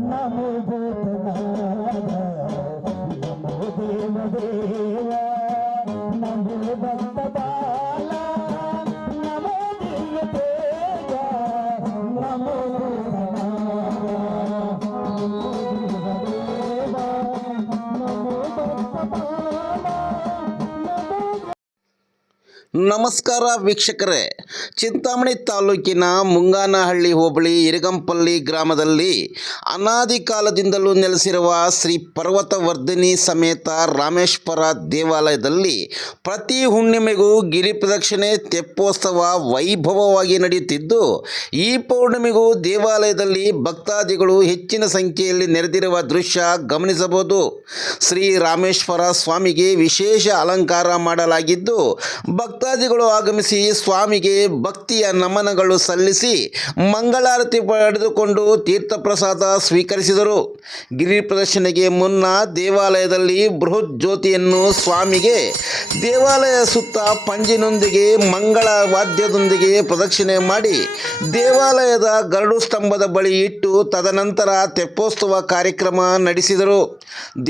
ನಮೋ ಭೂತನಾಥ ನಮೋ ದೇವದೇವ ನಮೋ ಭಕ್ತ ಬಾಲ ನಮೋ ದಿವ್ಯ ತೇಜ ನಮೋ ಭೂತನಾಥ ನಮೋ ದೇವದೇವ ನಮೋ ಭಕ್ತ ಬಾಲ ನಮೋ. ನಮಸ್ಕಾರ ವೀಕ್ಷಕರೇ, ಚಿಂತಾಮಣಿ ತಾಲೂಕಿನ ಮುಂಗಾನಹಳ್ಳಿ ಹೋಬಳಿ ಇರಗಂಪಲ್ಲಿ ಗ್ರಾಮದಲ್ಲಿ ಅನಾದಿ ಕಾಲದಿಂದಲೂ ನೆಲೆಸಿರುವ ಶ್ರೀ ಪರ್ವತವರ್ಧಿನಿ ಸಮೇತ ರಾಮೇಶ್ವರ ದೇವಾಲಯದಲ್ಲಿ ಪ್ರತಿ ಹುಣ್ಣಿಮೆಗೂ ಗಿರಿ ಪ್ರದಕ್ಷಿಣೆ ತೆಪ್ಪೋತ್ಸವ ವೈಭವವಾಗಿ ನಡೆಯುತ್ತಿದ್ದು, ಈ ಪೌರ್ಣಿಮೆಗೂ ದೇವಾಲಯದಲ್ಲಿ ಭಕ್ತಾದಿಗಳು ಹೆಚ್ಚಿನ ಸಂಖ್ಯೆಯಲ್ಲಿ ನೆರೆದಿರುವ ದೃಶ್ಯ ಗಮನಿಸಬಹುದು. ಶ್ರೀ ರಾಮೇಶ್ವರ ಸ್ವಾಮಿಗೆ ವಿಶೇಷ ಅಲಂಕಾರ ಮಾಡಲಾಗಿದ್ದು, ಭಕ್ತಾದಿಗಳು ಆಗಮಿಸಿ ಸ್ವಾಮಿಗೆ ಭಕ್ತಿಯ ನಮನಗಳು ಸಲ್ಲಿಸಿ ಮಂಗಳಾರತಿ ಪಡೆದುಕೊಂಡು ತೀರ್ಥಪ್ರಸಾದ ಸ್ವೀಕರಿಸಿದರು. ಗಿರಿ ಪ್ರದಕ್ಷಿಣೆಗೆ ಮುನ್ನ ದೇವಾಲಯದಲ್ಲಿ ಬೃಹತ್ ಜ್ಯೋತಿಯನ್ನು ಸ್ವಾಮಿಗೆ ದೇವಾಲಯ ಸುತ್ತ ಪಂಜಿನೊಂದಿಗೆ ಮಂಗಳ ವಾದ್ಯದೊಂದಿಗೆ ಪ್ರದಕ್ಷಿಣೆ ಮಾಡಿ ದೇವಾಲಯದ ಗರುಡು ಸ್ತಂಭದ ಬಳಿ ಇಟ್ಟು ತದನಂತರ ತೆಪ್ಪೋತ್ಸವ ಕಾರ್ಯಕ್ರಮ ನಡೆಸಿದರು.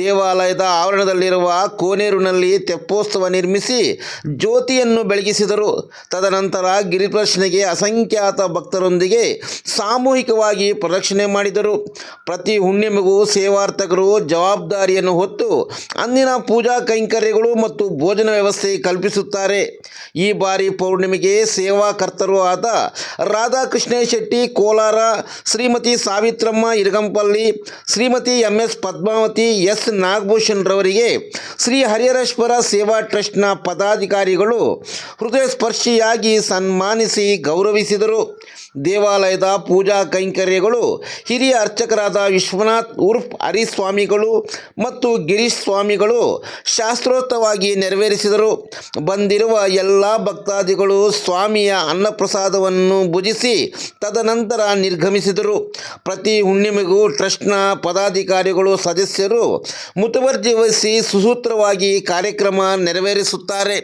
ದೇವಾಲಯದ ಆವರಣದಲ್ಲಿರುವ ಕೋನೇರಿನಲ್ಲಿ ತೆಪ್ಪೋತ್ಸವ ನಿರ್ಮಿಸಿ ಜ್ಯೋತಿಯನ್ನು ಬೆಳಗಿಸಿದರು. ತದನಂತರ ಗಿರಿ ಪ್ರದಕ್ಷಿಣೆಗೆ ಅಸಂಖ್ಯಾತ ಭಕ್ತರೊಂದಿಗೆ ಸಾಮೂಹಿಕವಾಗಿ ಪ್ರದಕ್ಷಿಣೆ ಮಾಡಿದರು. ಪ್ರತಿ ಹುಣ್ಣಿಮೆಗೂ ಸೇವಾರ್ಥಕರು ಜವಾಬ್ದಾರಿಯನ್ನು ಹೊತ್ತು ಅಂದಿನ ಪೂಜಾ ಕೈಂಕರ್ಯಗಳು ಮತ್ತು ಭೋಜನ ವ್ಯವಸ್ಥೆ ಕಲ್ಪಿಸುತ್ತಾರೆ. ಈ ಬಾರಿ ಪೌರ್ಣಿಮೆಗೆ ಸೇವಾಕರ್ತರು ಆದ ರಾಧಾಕೃಷ್ಣ ಶೆಟ್ಟಿ ಕೋಲಾರ, ಶ್ರೀಮತಿ ಸಾವಿತ್ರಮ್ಮ ಇರಗಂಪಲ್ಲಿ, ಶ್ರೀಮತಿ MS ಪದ್ಮಾವತಿ, S ನಾಗಭೂಷಣ್ ರವರಿಗೆ ಶ್ರೀ ಹರಿಹರೇಶ್ವರ ಸೇವಾ ಟ್ರಸ್ಟ್ನ ಪದಾಧಿಕಾರಿಗಳು ಹೃದಯ ಸ್ಪರ್ಶಿಯಾಗಿ ಸನ್ಮಾನಿಸಿ ಗೌರವಿಸಿದರು. ದೇವಾಲಯದ ಪೂಜಾ ಕೈಂಕರ್ಯಗಳು ಹಿರಿಯ ಅರ್ಚಕರಾದ ವಿಶ್ವನಾಥ್ ಉರ್ಫ್ ಹರಿಸ್ವಾಮಿಗಳು ಮತ್ತು ಗಿರೀಶ್ ಸ್ವಾಮಿಗಳು ಶಾಸ್ತ್ರೋಕ್ತವಾಗಿ ನೆರವೇರಿಸಿದರು. ಬಂದಿರುವ ಎಲ್ಲ ಭಕ್ತಾದಿಗಳು ಸ್ವಾಮಿಯ ಅನ್ನಪ್ರಸಾದವನ್ನು ಭುಜಿಸಿ ತದನಂತರ ನಿರ್ಗಮಿಸಿದರು. ಪ್ರತಿ ಹುಣ್ಣಿಮೆಗೂ ಟ್ರಸ್ಟ್ನ ಪದಾಧಿಕಾರಿಗಳು ಸದಸ್ಯರು ಮುತುವರ್ಜಿ ವಹಿಸಿ ಸುಸೂತ್ರವಾಗಿ ಕಾರ್ಯಕ್ರಮ ನೆರವೇರಿಸುತ್ತಾರೆ.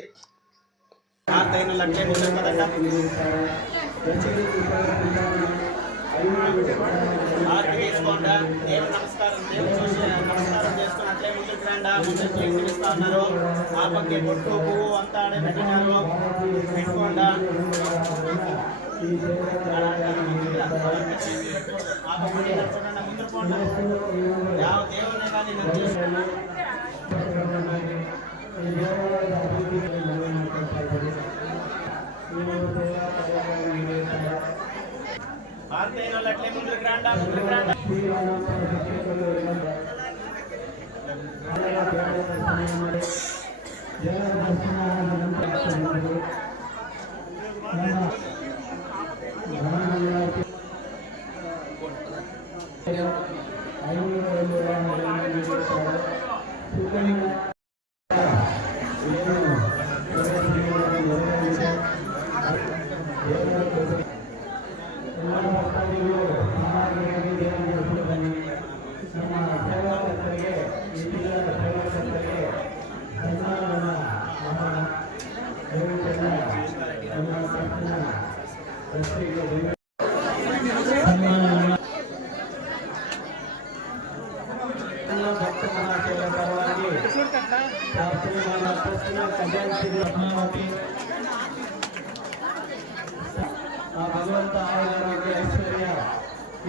ಆ ಭಗವಂತ ಆರೋಗ್ಯ ಐಶ್ವರ್ಯ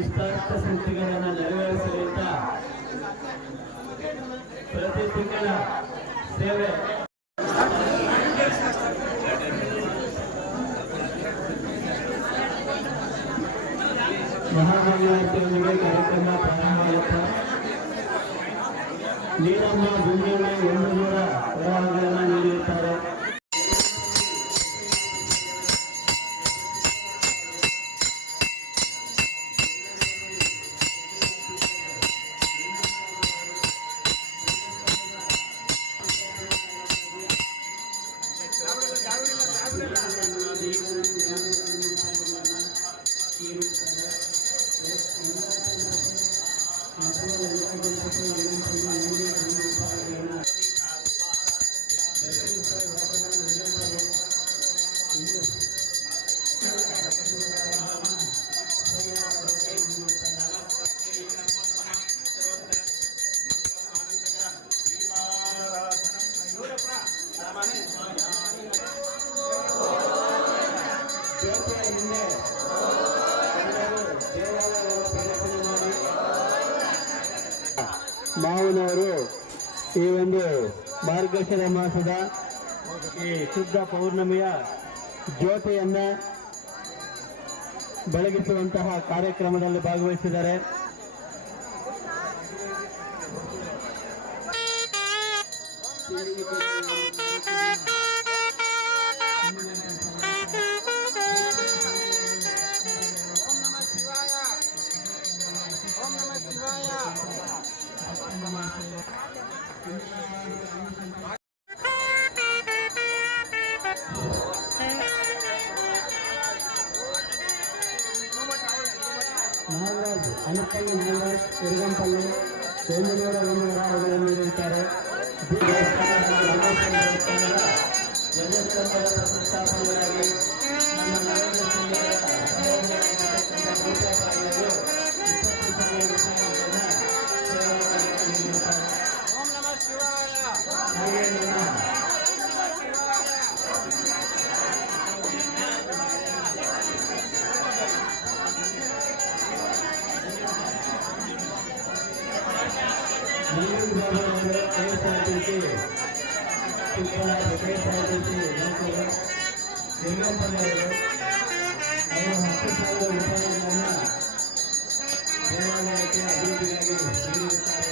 ಇಷ್ಟಾರ್ಥ ಸಿದ್ಧಿಗಳನ್ನು ನೆರವೇರಿಸಲಿಂದ ಪ್ರತಿ ತಿಂಗಳ ಸೇವೆ ಮಹಾಮಂಗಳಾರತಿಯೊಂದಿಗೆ ಕಾರ್ಯಕ್ರಮ ಪ್ರಾರಂಭವಾಗುತ್ತಾ ನೀರಮ್ಮ ಭೂಮಿಯಲ್ಲಿ 100 ವರಗಳನ್ನು ನೀಡಿರುತ್ತಾರೆ. ಮಾವನವರು ಈ ಒಂದು ಮಾರ್ಗಶಿರ ಮಾಸದ ಈ ಶುದ್ಧ ಪೌರ್ಣಮಿಯ ಜ್ಯೋತಿಯನ್ನ ಬೆಳಗಿಸುವಂತಹ ಕಾರ್ಯಕ್ರಮದಲ್ಲಿ ಭಾಗವಹಿಸಿದ್ದಾರೆ. ನಾಗರಾಜ್ ಅನಪಲ್ಲಿ ನಾಗರಾಜ್ ಇರುಗಂಪಲ್ಲಿ 101 ವರಗಳನ್ನು ನೀಡಿರುತ್ತಾರೆ. ಪ್ರತಿಷ್ಠಾಪನೆಯಾಗಿ ನಮ್ಮ ನರೇಂದ್ರ ಸಿಂಗ್ರ ದೇವಾಲಯಕ್ಕೆ ಅಭಿವೃದ್ಧಿಗಾಗಿ ನೀಡಿರುತ್ತಾರೆ.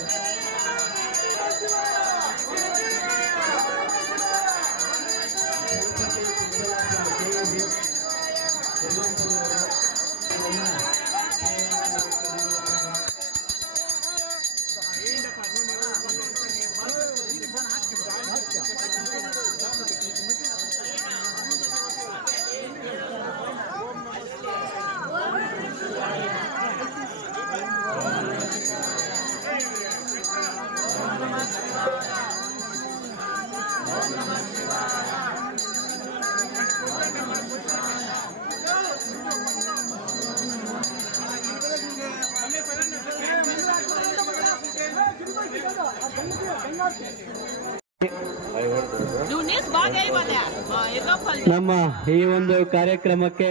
ನಮ್ಮ ಈ ಒಂದು ಕಾರ್ಯಕ್ರಮಕ್ಕೆ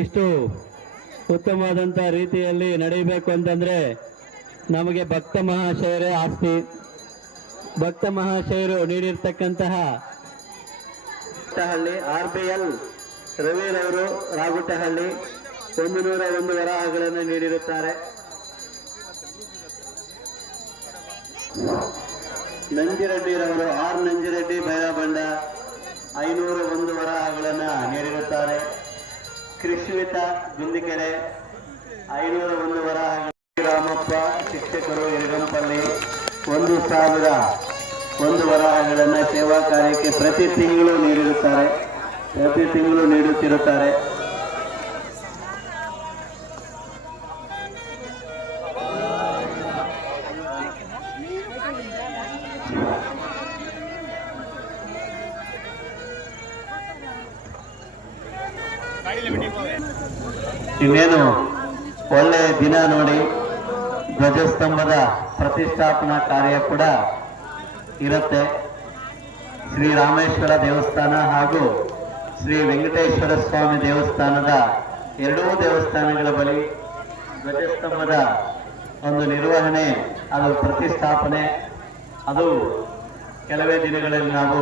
ಇಷ್ಟು ಉತ್ತಮವಾದಂಥ ರೀತಿಯಲ್ಲಿ ನಡೆಯಬೇಕು ಅಂತಂದ್ರೆ ನಮಗೆ ಭಕ್ತ ಮಹಾಶಯರೇ ಆಸ್ತಿ. ಭಕ್ತ ಮಹಾಶಯರು ನೀಡಿರ್ತಕ್ಕಂತಹ ಹಳ್ಳಿ RBL ರವಿರವರು ರಾಗುಟಹಳ್ಳಿ 101 ವರಾಹಗಳನ್ನು ನೀಡಿರುತ್ತಾರೆ. ನಂಜಿರೆಡ್ಡಿರವರು ನಂಜಿರೆಡ್ಡಿ ಭೈರಬಂಡ 501 ವರಾಹಗಳನ್ನು ನೀಡಿರುತ್ತಾರೆ. ಕೃಷ್ಣಿತ ಗುಂದಿಕೆರೆ 501 ವರಾಹಗಳು. ರಾಮಪ್ಪ ಶಿಕ್ಷಕರು ಇರಗಂಪಲ್ಲಿ 1001 ವರಾಹಗಳನ್ನು ಸೇವಾ ಕಾರ್ಯಕ್ಕೆ ಪ್ರತಿ ತಿಂಗಳು ನೀಡುತ್ತಿರುತ್ತಾರೆ. ಇನ್ನೇನು ಒಳ್ಳೆಯ ದಿನ ನೋಡಿ ಧ್ವಜಸ್ತಂಭದ ಪ್ರತಿಷ್ಠಾಪನಾ ಕಾರ್ಯ ಕೂಡ ಇರುತ್ತೆ. ಶ್ರೀ ರಾಮೇಶ್ವರ ದೇವಸ್ಥಾನ ಹಾಗೂ ಶ್ರೀ ವೆಂಕಟೇಶ್ವರ ಸ್ವಾಮಿ ದೇವಸ್ಥಾನದ ಎರಡೂ ದೇವಸ್ಥಾನಗಳ ಬಳಿ ಧ್ವಜಸ್ತಂಭದ ಒಂದು ನಿರ್ವಹಣೆ, ಅದು ಪ್ರತಿಷ್ಠಾಪನೆ, ಅದು ಕೆಲವೇ ದಿನಗಳಲ್ಲಿ ನಾವು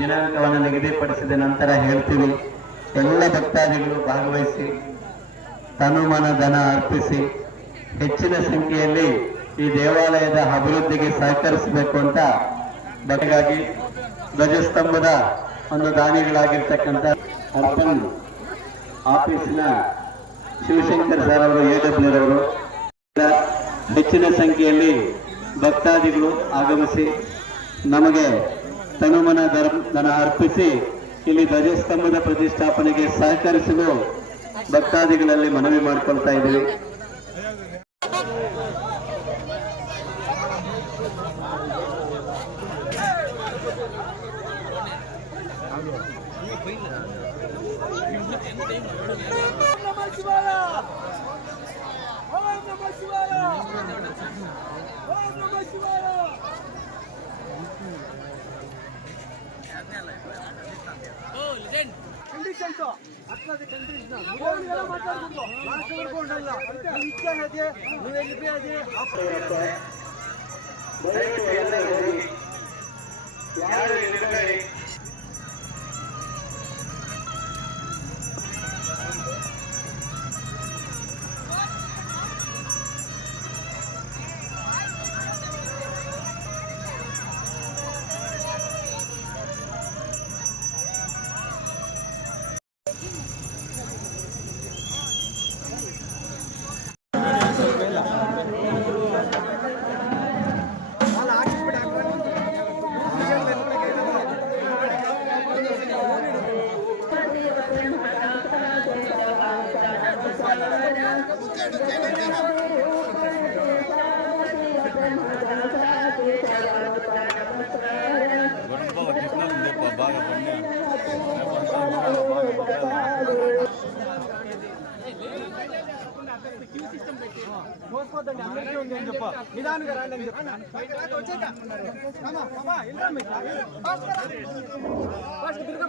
ದಿನಾಂಕವನ್ನು ನಿಗದಿಪಡಿಸಿದ ನಂತರ ಹೇಳ್ತೀವಿ. ಎಲ್ಲ ಭಕ್ತಾದಿಗಳು ಭಾಗವಹಿಸಿ ತನುಮನ ಧನ ಅರ್ಪಿಸಿ ಹೆಚ್ಚಿನ ಸಂಖ್ಯೆಯಲ್ಲಿ ಈ ದೇವಾಲಯದ ಅಭಿವೃದ್ಧಿಗೆ ಸಹಕರಿಸಬೇಕು ಅಂತ ಬದಲಾಗಿ ಧ್ವಜಸ್ತಂಭದ ಒಂದು ದಾನಿಗಳಾಗಿರ್ತಕ್ಕಂಥ ಅರ್ಬನ್ ಆಫೀಸಿನ ಶಿವಶಂಕರ್ ಸರ್ ಅವರು AW ರವರು ಹೆಚ್ಚಿನ ಸಂಖ್ಯೆಯಲ್ಲಿ ಭಕ್ತಾದಿಗಳು ಆಗಮಿಸಿ ನಮಗೆ ತನುಮನ ಧನ ಅರ್ಪಿಸಿ ಇಲ್ಲಿ ಧ್ವಜಸ್ತಂಭದ ಪ್ರತಿಷ್ಠಾಪನೆಗೆ ಸಹಕರಿಸಲು ಭಕ್ತಾದಿಗಳಲ್ಲಿ ಮನವಿ ಮಾಡಿಕೊಳ್ತಾ ಇದ್ದೀವಿ. ದಯವಿಟ್ಟು ಎಲ್ಲರೂ ಹೋಗಿ, ಯಾರು ಇರಬೇಡಿ. మోసపోద్దండి, అందరికీ ఉంది అని చెప్ప. నిదానంగా రండి అని చెప్ప. ఫాస్ట్ తిరగ